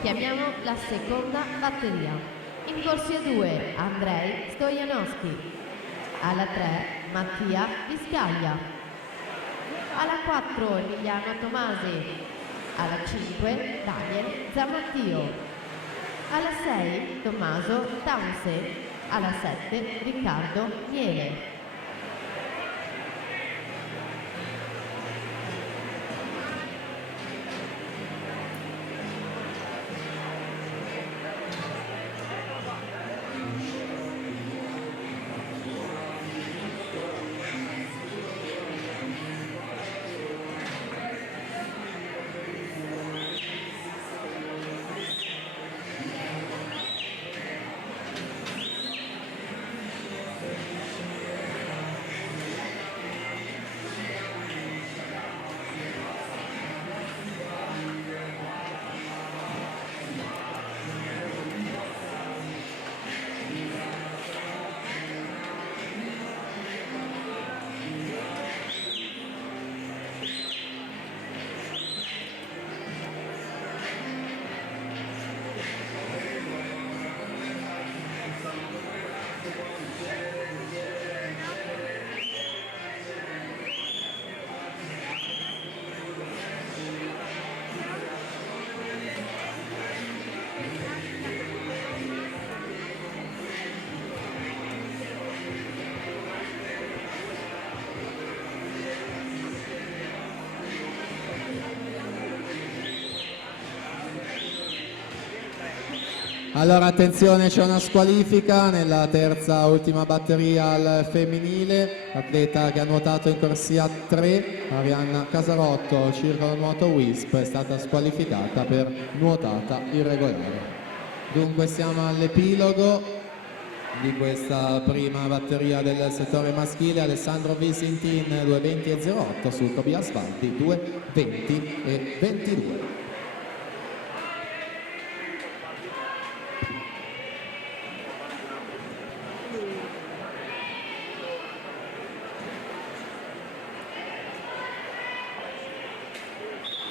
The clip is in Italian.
Chiamiamo la seconda batteria. In corsia 2 Andrei Stojanowski. Alla 3 Mattia Viscaglia. Alla 4 Emiliano Tomasi. Alla 5 Daniel Zamatio. Alla 6 Tommaso Townsend. Alla 7 Riccardo Miele. Allora attenzione, c'è una squalifica nella terza ultima batteria al femminile. L'atleta che ha nuotato in corsia 3, Arianna Casarotto, circolo nuoto WISP, è stata squalificata per nuotata irregolare. Dunque siamo all'epilogo di questa prima batteria del settore maschile. Alessandro Visintin 2:20,08 sul Tobias Asfalti 2:20,22.